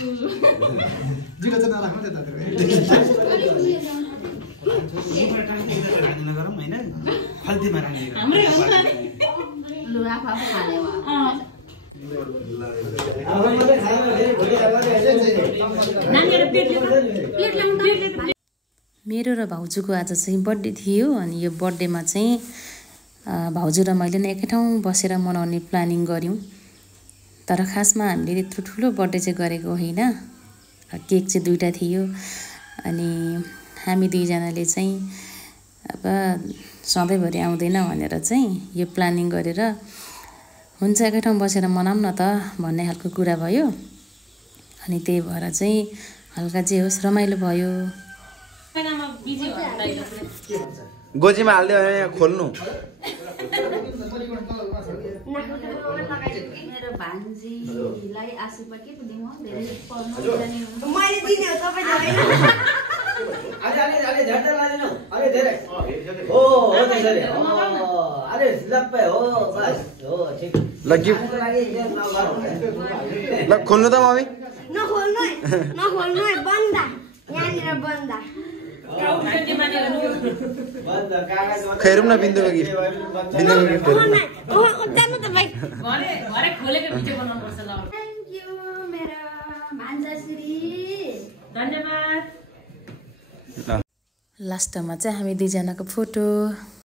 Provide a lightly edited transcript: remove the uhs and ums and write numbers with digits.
Zero चाहिँ नराख्नु नि त मेरो र भाउजूको आज चाहिँ बर्थडे थियो अनि यो बर्थडेमा चाहिँ भाउजू र मैले नै एकै ठाउँ बसेर मनाउने प्लानिङ गर्यौं। तर खासमा हामीले त्यत्रो ठुलो बर्थडे चाहिँ गरेको होइन। केक चाहिँ दुईटा थियो अनि हामी दुईजनाले चाहिँ अब सधैँभरि आउँदैन भनेर चाहिँ यो प्लानिङ गरेर हुन्छ एकै ठाउँ बसेर मनाऊँ न त भन्ने खालको कुरा भयो। अनि त्यही भएर चाहिँ हल्का जे होस् रमाइलो भयो। गोजीमा हाल्दियो भने खोल्नु मेरो भान्जीलाई आशीर्वाद के दिनु हो धेरै पर्नु मैले दिने हो तपाईले हैन अरे झट्ट लादिनु अरे धेरै हो त धेरै अरे लप्पै हो बस हो ठीक लग्यो ल खोल्नु त मम्मी नखोल्नु है बन्द यहाँनिर बन्द खैरौँ न बिन्दुको गिफ्ट जानु त भाइ घरे खोलेको भिडियो बनाउनु पर्छ ल। थ्यांक यू मेरो भान्जाश्री धन्यवाद। लास्टमा चाहिँ हामी दुईजनाको फोटो